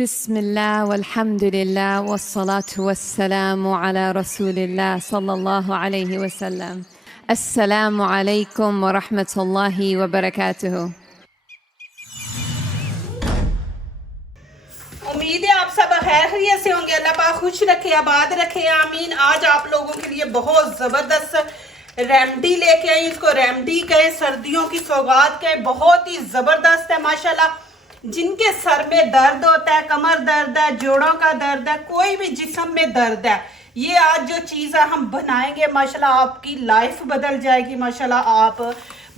बिस्मिल्लाह वल्हम्दुलिल्लाह वस्सलातु वस्सलामु अला रसूलिल्लाह सल्लल्लाहु अलैहि वसल्लम। अस्सलामु अलैकुम व रहमतुल्लाहि व बरकातुहू। उम्मीद है आप सब खैरियत से होंगे। अल्लाह पाक खुश रखे, आबाद रखे, आमीन। आज आप लोगों के लिए बहुत ज़बरदस्त रेमडी लेके आई। इसको रेमडी कहे, सर्दियों की सौगात कहे, बहुत ही ज़बरदस्त है माशाल्लाह। जिनके सर में दर्द होता है, कमर दर्द है, जोड़ों का दर्द है, कोई भी जिस्म में दर्द है, ये आज जो चीज़ है हम बनाएंगे माशाल्लाह आपकी लाइफ बदल जाएगी। माशाल्लाह आप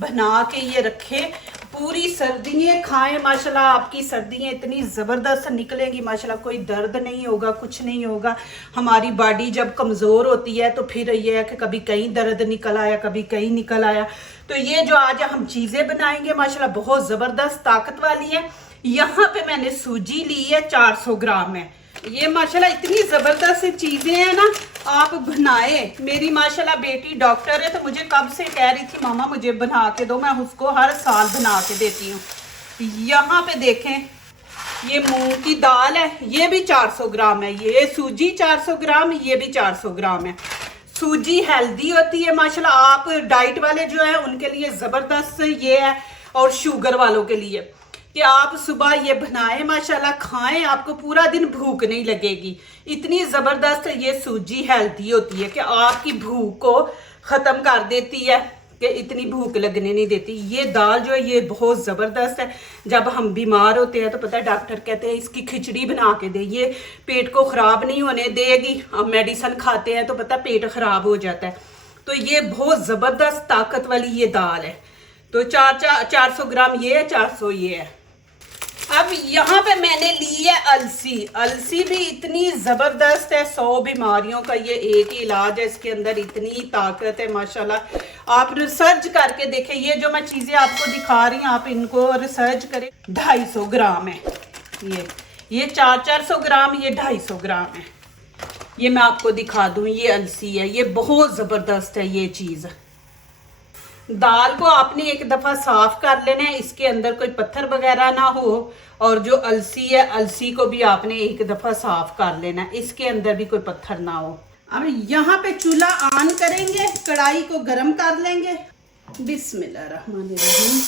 बना के ये रखें, पूरी सर्दियाँ खाएं माशाल्लाह। आपकी सर्दियाँ इतनी ज़बरदस्त निकलेंगी माशाल्लाह, कोई दर्द नहीं होगा, कुछ नहीं होगा। हमारी बॉडी जब कमज़ोर होती है तो फिर ये है कि कभी कहीं दर्द निकल आया, कभी कहीं निकल आया। तो ये जो आज हम चीज़ें बनाएंगे माशाल्लाह बहुत ज़बरदस्त ताकत वाली है। यहाँ पे मैंने सूजी ली है 400 ग्राम है। ये माशाल्लाह इतनी ज़बरदस्त चीज़ें हैं ना, आप बनाए। मेरी माशाल्लाह बेटी डॉक्टर है तो मुझे कब से कह रही थी मामा मुझे बना के दो, मैं उसको हर साल बना के देती हूँ। यहाँ पे देखें, ये मूंग की दाल है, ये भी 400 ग्राम है। ये सूजी 400 ग्राम, ये भी 400 ग्राम है। सूजी हेल्दी होती है माशाल्लाह, आप डाइट वाले जो है उनके लिए ज़बरदस्त ये है, और शुगर वालों के लिए कि आप सुबह ये बनाएं माशाल्लाह, खाएं, आपको पूरा दिन भूख नहीं लगेगी। इतनी ज़बरदस्त ये सूजी हेल्दी होती है कि आपकी भूख को ख़त्म कर देती है, कि इतनी भूख लगने नहीं देती। ये दाल जो है ये बहुत ज़बरदस्त है। जब हम बीमार होते हैं तो पता है डॉक्टर कहते हैं इसकी खिचड़ी बना के दे, ये पेट को ख़राब नहीं होने देगी। हम मेडिसिन खाते हैं तो पता है पेट ख़राब हो जाता है। तो ये बहुत ज़बरदस्त ताकत वाली ये दाल है। तो 400 ग्राम ये है, 400 ये है। अब यहाँ पे मैंने ली है अलसी। अलसी भी इतनी ज़बरदस्त है, 100 बीमारियों का ये एक ही इलाज है। इसके अंदर इतनी ताकत है माशाल्लाह। आप रिसर्च करके देखें, ये जो मैं चीज़ें आपको दिखा रही हूँ आप इनको रिसर्च करें। 250 ग्राम है ये 400 ग्राम, ये 250 ग्राम है। ये मैं आपको दिखा दूँ, ये अलसी है, ये बहुत ज़बरदस्त है ये चीज़। दाल को आपने एक दफ़ा साफ कर लेना है, इसके अंदर कोई पत्थर वगैरह ना हो। और जो अलसी है, अलसी को भी आपने एक दफ़ा साफ कर लेना है, इसके अंदर भी कोई पत्थर ना हो। अब यहाँ पे चूल्हा ऑन करेंगे, कढ़ाई को गर्म कर लेंगे। बिस्मिल्लाहिर्रहमानिर्रहीम।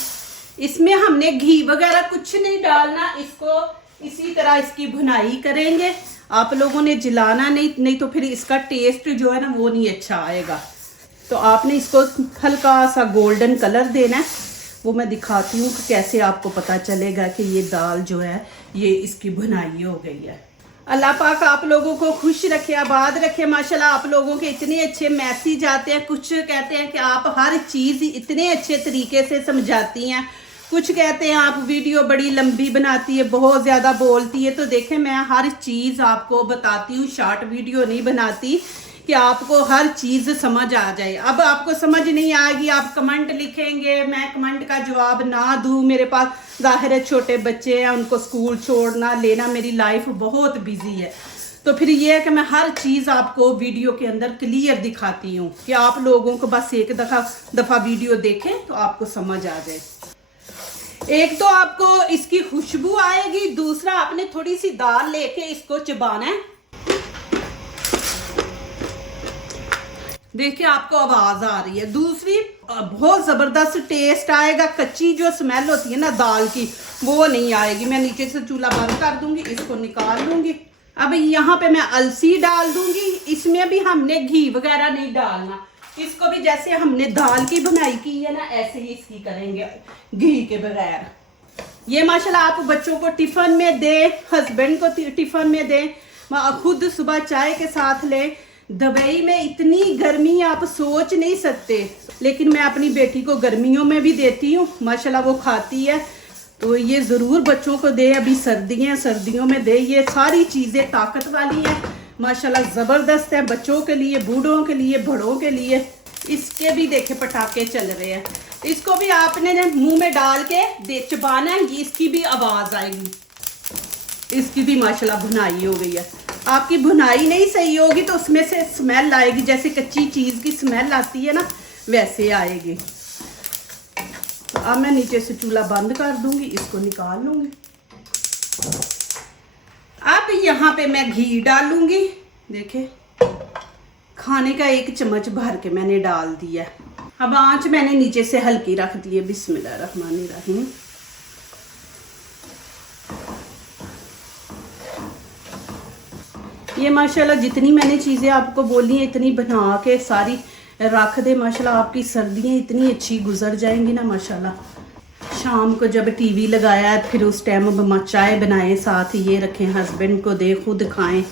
इसमें हमने घी वगैरह कुछ नहीं डालना, इसको इसी तरह इसकी भुनाई करेंगे। आप लोगों ने जलाना नहीं तो फिर इसका टेस्ट जो है ना वो नहीं अच्छा आएगा। तो आपने इसको हल्का सा गोल्डन कलर देना है। वो मैं दिखाती हूँ कि कैसे आपको पता चलेगा कि ये दाल जो है ये इसकी भुनाई हो गई है। अल्लाह पाक आप लोगों को खुश रखे, आबाद रखे माशाल्लाह। आप लोगों के इतने अच्छे मैसेज आते हैं, कुछ कहते हैं कि आप हर चीज़ इतने अच्छे तरीके से समझाती हैं, कुछ कहते हैं आप वीडियो बड़ी लंबी बनाती है, बहुत ज़्यादा बोलती है। तो देखें मैं हर चीज़ आपको बताती हूँ, शॉर्ट वीडियो नहीं बनाती कि आपको हर चीज़ समझ आ जाए। अब आपको समझ नहीं आएगी, आप कमेंट लिखेंगे, मैं कमेंट का जवाब ना दूँ। मेरे पास ज़ाहिर है छोटे बच्चे हैं, उनको स्कूल छोड़ना लेना, मेरी लाइफ बहुत बिजी है। तो फिर ये है कि मैं हर चीज़ आपको वीडियो के अंदर क्लियर दिखाती हूँ कि आप लोगों को बस एक दफ़ा वीडियो देखें तो आपको समझ आ जाए। एक तो आपको इसकी खुशबू आएगी, दूसरा आपने थोड़ी सी दाल लेके इसको चबाना है। देखिए आपको आवाज आ रही है। दूसरी बहुत जबरदस्त टेस्ट आएगा, कच्ची जो स्मेल होती है ना दाल की वो नहीं आएगी। मैं नीचे से चूल्हा बंद कर दूंगी, इसको निकाल लूंगी। अब यहाँ पे मैं अलसी डाल दूंगी। इसमें भी हमने घी वगैरह नहीं डालना, इसको भी जैसे हमने दाल की बनाई की है ना ऐसे ही इसकी करेंगे घी के बगैर। ये माशाल्लाह आप बच्चों को टिफिन में दें, हस्बैंड को टिफिन में दें, खुद सुबह चाय के साथ लें। दुबई में इतनी गर्मी आप सोच नहीं सकते, लेकिन मैं अपनी बेटी को गर्मियों में भी देती हूँ माशाल्लाह, वो खाती है। तो ये ज़रूर बच्चों को दे, अभी सर्दियों में दे। ये सारी चीज़ें ताकत वाली हैं माशाल्लाह, ज़बरदस्त है बच्चों के लिए, बूढ़ों के लिए, बड़ों के लिए। इसके भी देखे पटाखे चल रहे हैं। इसको भी आपने मुंह में डाल के चबाना है, इसकी भी आवाज़ आएगी। इसकी भी माशाल्लाह भुनाई हो गई है। आपकी भुनाई नहीं सही होगी तो उसमें से स्मेल आएगी, जैसे कच्ची चीज़ की स्मेल आती है ना वैसे आएगी। तो अब मैं नीचे से चूल्हा बंद कर दूंगी, इसको निकाल लूंगी। यहाँ पे मैं घी डालूंगी। देखे खाने का 1 चम्मच भर के मैंने डाल दिया। अब आंच मैंने नीचे से हल्की रख दी है। बिस्मिल्लाहिर्रहमानिर्रहीम। ये माशाल्लाह जितनी मैंने चीज़ें आपको बोली हैं इतनी बना के सारी रख दे, माशाल्लाह आपकी सर्दियाँ इतनी अच्छी गुजर जाएंगी ना माशाल्लाह। शाम को जब टीवी लगाया है फिर उस टाइम चाय बनाएं, साथ ये रखें, हस्बैंड को दे, खुद खाएं।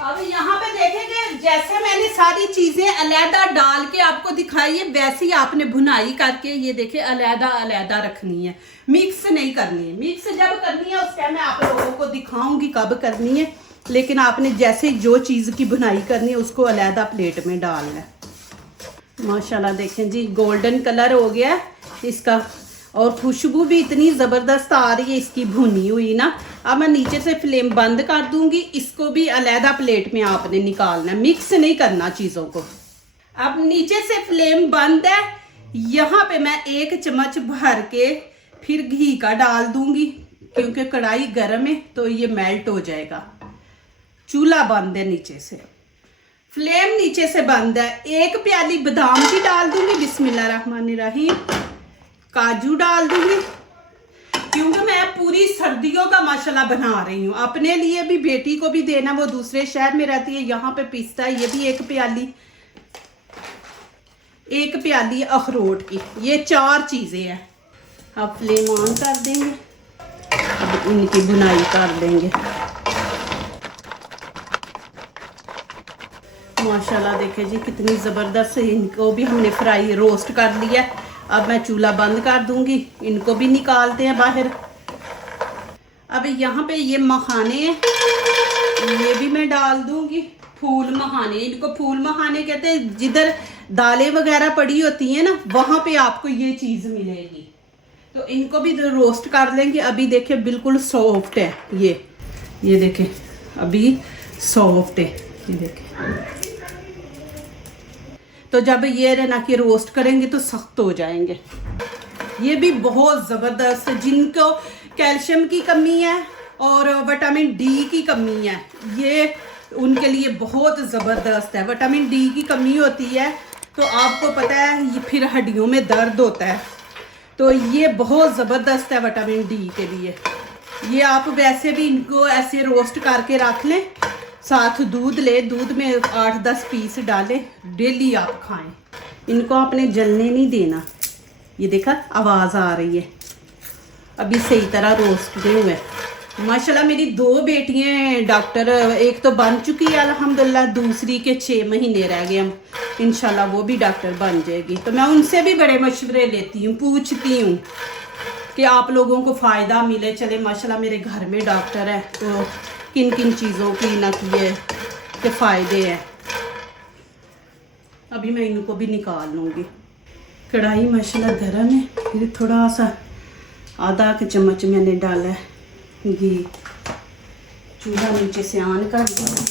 अब यहाँ पे देखेंगे जैसे मैंने सारी चीज़ें अलहदा डाल के आपको दिखाई है वैसे ही आपने भुनाई करके ये देखे अलहदा अलहदा रखनी है, मिक्स नहीं करनी है। मिक्स जब करनी है उस टाइम मैं आप लोगों को दिखाऊंगी कब करनी है, लेकिन आपने जैसे जो चीज़ की भुनाई करनी है उसको अलहदा प्लेट में डालना है। माशाल्लाह देखें जी गोल्डन कलर हो गया इसका और खुशबू भी इतनी ज़बरदस्त आ रही है इसकी भुनी हुई ना। अब मैं नीचे से फ्लेम बंद कर दूंगी। इसको भी अलहदा प्लेट में आपने निकालना है, मिक्स नहीं करना चीज़ों को। अब नीचे से फ्लेम बंद है। यहाँ पे मैं 1 चम्मच भर के फिर घी का डाल दूंगी क्योंकि कढ़ाई गर्म है तो ये मेल्ट हो जाएगा। चूल्हा बंद है, नीचे से फ्लेम नीचे से बंद है। 1 प्याली बादाम की डाल दूंगी। बिस्मिल्लाहिर्रहमानिर्रहीम। काजू डाल दूंगी क्योंकि मैं पूरी सर्दियों का माशाल्लाह बना रही हूँ, अपने लिए भी, बेटी को भी देना, वो दूसरे शहर में रहती है। यहाँ पे पिस्ता ये भी 1 प्याली अखरोट की, ये 4 चीज़ें हैं। अब फ्लेम ऑन कर देंगे, अब इनकी बुनाई कर देंगे। माशाल्लाह देखे जी कितनी ज़बरदस्त। इनको भी हमने फ्राई रोस्ट कर लिया। अब मैं चूल्हा बंद कर दूंगी, इनको भी निकालते हैं बाहर। अब यहाँ पे ये मखाने हैं, ये भी मैं डाल दूंगी। फूल मखाने, इनको फूल मखाने कहते हैं। जिधर दालें वगैरह पड़ी होती हैं ना वहाँ पे आपको ये चीज़ मिलेगी। तो इनको भी रोस्ट कर लेंगे। अभी देखे बिल्कुल सॉफ्ट है ये देखे अभी सॉफ्ट है, ये देखे। तो जब ये रहना कि रोस्ट करेंगे तो सख्त हो जाएंगे। ये भी बहुत ज़बरदस्त, जिनको कैल्शियम की कमी है और विटामिन डी की कमी है, ये उनके लिए बहुत ज़बरदस्त है। विटामिन डी की कमी होती है तो आपको पता है ये फिर हड्डियों में दर्द होता है, तो ये बहुत ज़बरदस्त है विटामिन डी के लिए। ये आप वैसे भी इनको ऐसे रोस्ट करके रख लें, साथ दूध ले, दूध में 8-10 पीस डालें, डेली आप खाएं। इनको आपने जलने नहीं देना। ये देखा आवाज़ आ रही है, अभी सही तरह रोस्ट नहीं हुए। माशाल्लाह मेरी 2 बेटियां डॉक्टर, एक तो बन चुकी है अल्हम्दुलिल्लाह, दूसरी के 6 महीने रह गए। हम इंशाल्लाह वो भी डॉक्टर बन जाएगी। तो मैं उनसे भी बड़े मशवरे लेती हूँ, पूछती हूँ कि आप लोगों को फ़ायदा मिले। चले माशाल्लाह मेरे घर में डॉक्टर है तो किन किन चीज़ों की ना किए के फ़ायदे हैं। अभी मैं इनको भी निकाल लूँगी। कढ़ाई माशाल्लाह गर्म है, फिर थोड़ा सा आधा चम्मच मैंने डाला है घी। चूल्हा नीचे से ऑन कर दिया।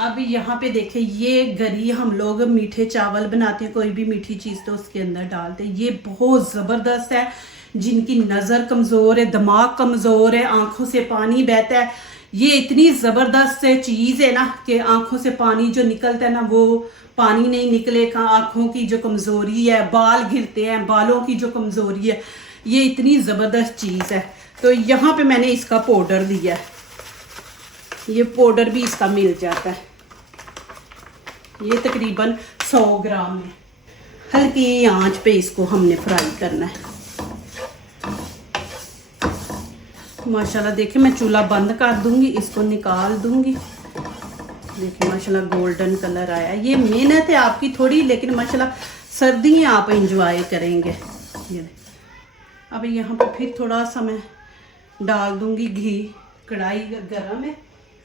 अब यहाँ पे देखें ये गरी हम लोग मीठे चावल बनाते हैं, कोई भी मीठी चीज़ तो उसके अंदर डालते हैं। ये बहुत ज़बरदस्त है। जिनकी नज़र कमज़ोर है, दिमाग कमज़ोर है, आँखों से पानी बहता है, ये इतनी ज़बरदस्त चीज़ है ना कि आँखों से पानी जो निकलता है ना वो पानी नहीं निकलेगा। आँखों की जो कमज़ोरी है, बाल गिरते हैं, बालों की जो कमज़ोरी है, ये इतनी ज़बरदस्त चीज़ है। तो यहाँ पे मैंने इसका पाउडर दिया है, ये पाउडर भी इसका मिल जाता है। ये तकरीबन 100 ग्राम है। हल्की आंच पे इसको हमने फ्राई करना है। माशाल्लाह देखें मैं चूल्हा बंद कर दूंगी, इसको निकाल दूंगी। देखिए माशाल्लाह गोल्डन कलर आया। ये मेहनत है आपकी थोड़ी, लेकिन माशाल्लाह सर्दियाँ आप इंजॉय करेंगे। ये अब यहाँ पे फिर थोड़ा सा मैं डाल दूंगी घी। कढ़ाई गर्म है।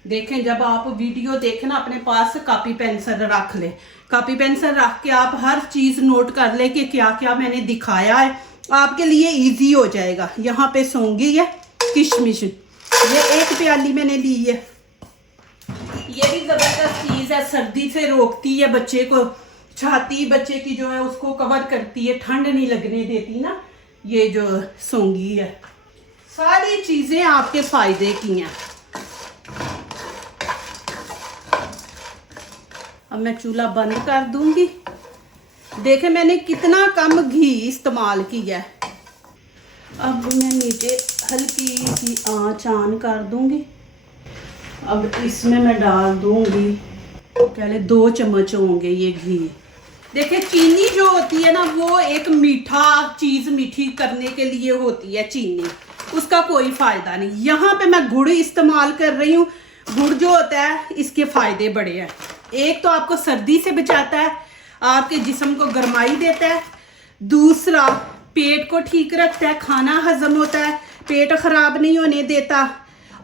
देखें जब आप वीडियो देखना अपने पास कापी पेंसिल रख ले। कापी पेंसिल रख के आप हर चीज़ नोट कर ले कि क्या क्या मैंने दिखाया है, आपके लिए इजी हो जाएगा। यहाँ पे सौंगी है, किशमिश, ये 1 प्याली मैंने ली है। ये भी ज़बरदस्त चीज़ है, सर्दी से रोकती है बच्चे को, छाती बच्चे की जो है उसको कवर करती है, ठंड नहीं लगने देती ना। ये जो सौंगी है, सारी चीज़ें आपके फ़ायदे की हैं। अब मैं चूल्हा बंद कर दूंगी। देखे मैंने कितना कम घी इस्तेमाल किया है। अब मैं नीचे हल्की सी आंच ऑन कर दूंगी। अब इसमें मैं डाल दूंगी, पहले 2 चम्मच होंगे ये घी। देखिए चीनी जो होती है ना, वो एक मीठा चीज़ मीठी करने के लिए होती है चीनी, उसका कोई फ़ायदा नहीं। यहाँ पे मैं गुड़ इस्तेमाल कर रही हूँ। गुड़ जो होता है इसके फ़ायदे बड़े हैं। एक तो आपको सर्दी से बचाता है, आपके जिस्म को गर्माई देता है। दूसरा पेट को ठीक रखता है, खाना हजम होता है, पेट ख़राब नहीं होने देता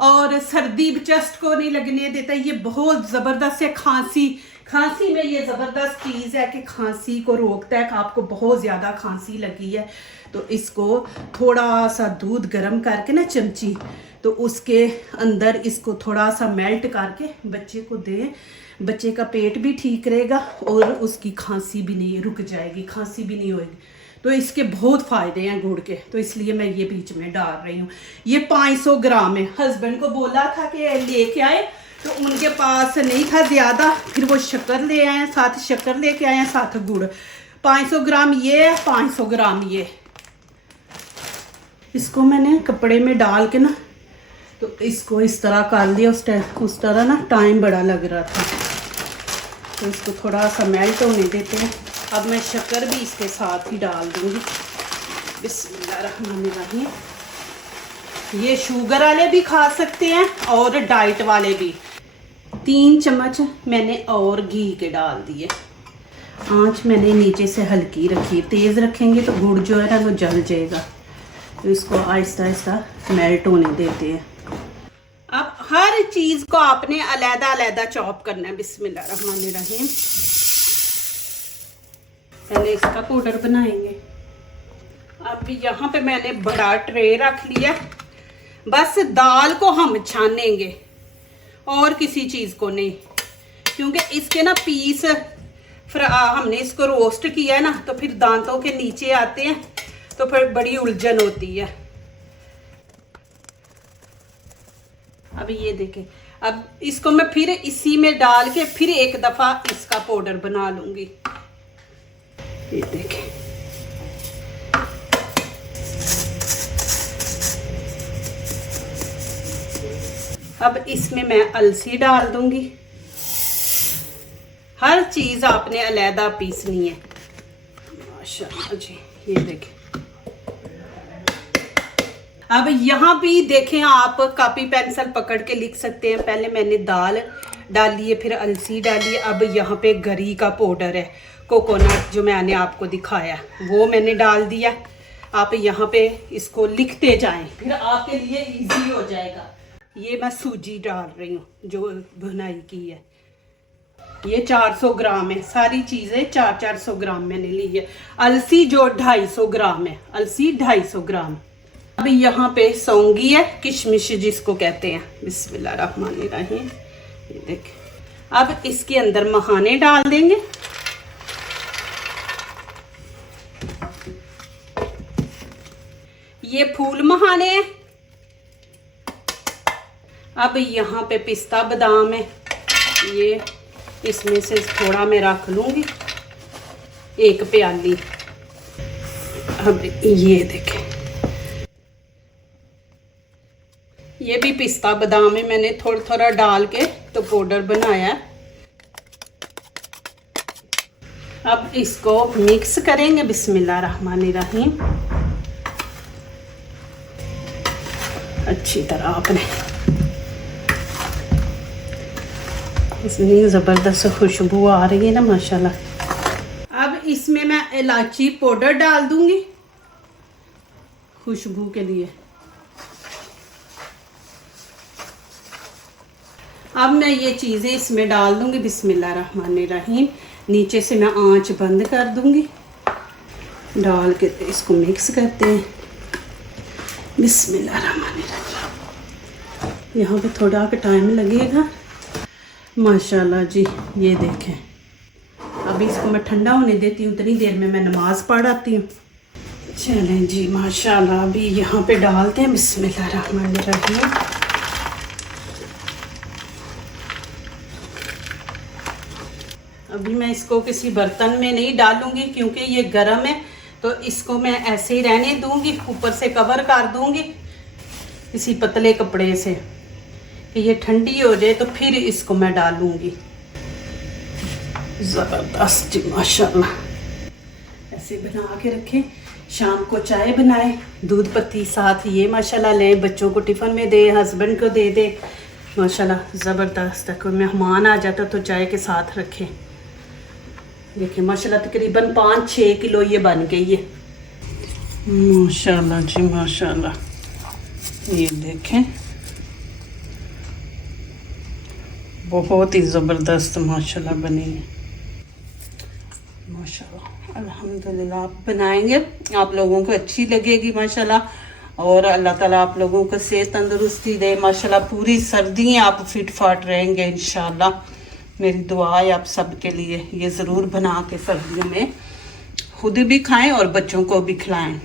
और सर्दी चस्ट को नहीं लगने देता। ये बहुत ज़बरदस्त है। खांसी में ये ज़बरदस्त चीज़ है कि खांसी को रोकता है। कि आपको बहुत ज़्यादा खांसी लगी है तो इसको थोड़ा सा दूध गर्म करके ना चमची, तो उसके अंदर इसको थोड़ा सा मेल्ट करके बच्चे को दें। बच्चे का पेट भी ठीक रहेगा और उसकी खांसी भी नहीं रुक जाएगी, खांसी भी नहीं होएगी। तो इसके बहुत फ़ायदे हैं गुड़ के, तो इसलिए मैं ये बीच में डाल रही हूँ। ये 500 ग्राम है। हस्बैंड को बोला था कि लेके आए, तो उनके पास नहीं था ज़्यादा, फिर वो शक्कर ले आए, साथ शक्कर लेके आए, साथ गुड़। 500 ग्राम ये है, 500 ग्राम ये। इसको मैंने कपड़े में डाल के ना, तो इसको इस तरह कर लिया। उस तरह ना टाइम बड़ा लग रहा था, तो इसको थोड़ा सा मेल्ट होने देते हैं। अब मैं शक्कर भी इसके साथ ही डाल दूँगी। बिस्मिल्लाहिर्रहमानिर्रहीम। ये शुगर वाले भी खा सकते हैं और डाइट वाले भी। 3 चम्मच मैंने और घी के डाल दिए। आँच मैंने नीचे से हल्की रखी, तेज़ रखेंगे तो गुड़ जो है ना वो जल जाएगा। तो इसको आहिस्ता आहिस्ता मेल्ट होने देते हैं। अब हर चीज़ को आपने अलग-अलग चॉप करना है। बिस्मिल्लाहिर्रहमानिर्रहीम। पहले इसका पाउडर बनाएंगे। अब यहाँ पे मैंने बड़ा ट्रे रख लिया। बस दाल को हम छानेंगे और किसी चीज़ को नहीं, क्योंकि इसके ना पीस हमने इसको रोस्ट किया है ना, तो फिर दांतों के नीचे आते हैं, तो फिर बड़ी उलझन होती है। अब ये देखें, अब इसको मैं फिर इसी में डाल के फिर एक दफ़ा इसका पाउडर बना लूँगी। ये देखें, अब इसमें मैं अलसी डाल दूंगी। हर चीज़ आपने अलहदा पीसनी है। माशाल्लाह जी, ये देखें। अब यहाँ भी देखें, आप कॉपी पेंसिल पकड़ के लिख सकते हैं। पहले मैंने दाल डाली है, फिर अलसी डाली है। अब यहाँ पे गरी का पाउडर है, कोकोनट जो मैंने आपको दिखाया वो मैंने डाल दिया। आप यहाँ पे इसको लिखते जाएं, फिर आपके लिए इजी हो जाएगा। ये मैं सूजी डाल रही हूँ जो भुनाई की है। ये 400 ग्राम है। सारी चीज़ें 400 ग्राम मैंने ली है। अलसी जो 250 ग्राम है, अलसी 250 ग्राम। अब यहाँ पे सौंगी है, किशमिश जिसको कहते हैं। बिस्मिल्लाहिर्रहमानिर्रहीम। ये देखें, अब इसके अंदर मखाने डाल देंगे। ये फूल मखाने हैं। अब यहाँ पे पिस्ता बादाम है, ये इसमें से थोड़ा मैं रख लूँगी, 1 प्याली। अब ये देखें, ये भी पिस्ता बादाम है, मैंने थोड़ा थोड़ा डाल के तो पाउडर बनाया। अब इसको मिक्स करेंगे। बिस्मिल्लाहिर्रहमानिर्रहीम। अच्छी तरह आपने, इतनी ज़बरदस्त खुशबू आ रही है ना माशाल्लाह। अब इसमें मैं इलायची पाउडर डाल दूंगी खुशबू के लिए। अब मैं ये चीज़ें इसमें डाल दूंगी। बिस्मिल्लाहिर्रहमानिर्रहीम। नीचे से मैं आंच बंद कर दूंगी। डाल के इसको मिक्स करते हैं। बिस्मिल्लाहिर्रहमानिर्रहीम। यहाँ पे थोड़ा का टाइम लगेगा। माशाल्लाह जी, ये देखें। अभी इसको मैं ठंडा होने देती हूँ, उतनी देर में मैं नमाज़ पढ़ आती हूँ। चलें जी, माशाल्लाह। अभी यहाँ पे डालते हैं। बिस्मिल्लाहिर्रहमानिर्रहीम। अभी मैं इसको किसी बर्तन में नहीं डालूंगी क्योंकि ये गर्म है, तो इसको मैं ऐसे ही रहने दूंगी, ऊपर से कवर कर दूंगी किसी पतले कपड़े से कि ये ठंडी हो जाए, तो फिर इसको मैं डालूंगी। ज़बरदस्त जी माशाल्लाह। ऐसे बना के रखें, शाम को चाय बनाए, दूध पत्ती साथ ये माशाल्लाह लें, बच्चों को टिफ़िन में दे, हस्बैंड को दे दे, माशाल्लाह ज़बरदस्त है। कोई मेहमान आ जाता तो चाय के साथ रखें। देखिए माशाल्लाह तकरीबन 5-6 किलो ये बन गई है माशाल्लाह जी माशाल्लाह। ये देखें बहुत ही ज़बरदस्त माशाल्लाह बनी है माशाल्लाह। अल्हम्दुलिल्लाह आप बनाएंगे, आप लोगों को अच्छी लगेगी माशाल्लाह। और अल्लाह ताला आप लोगों को सेहत तंदुरुस्ती दे माशाल्लाह। पूरी सर्दियाँ आप फिट फाट रहेंगे इंशाल्लाह। मेरी दुआ है आप सब के लिए। ये ज़रूर बना के सर्दियों में खुद भी खाएं और बच्चों को भी खिलाएं।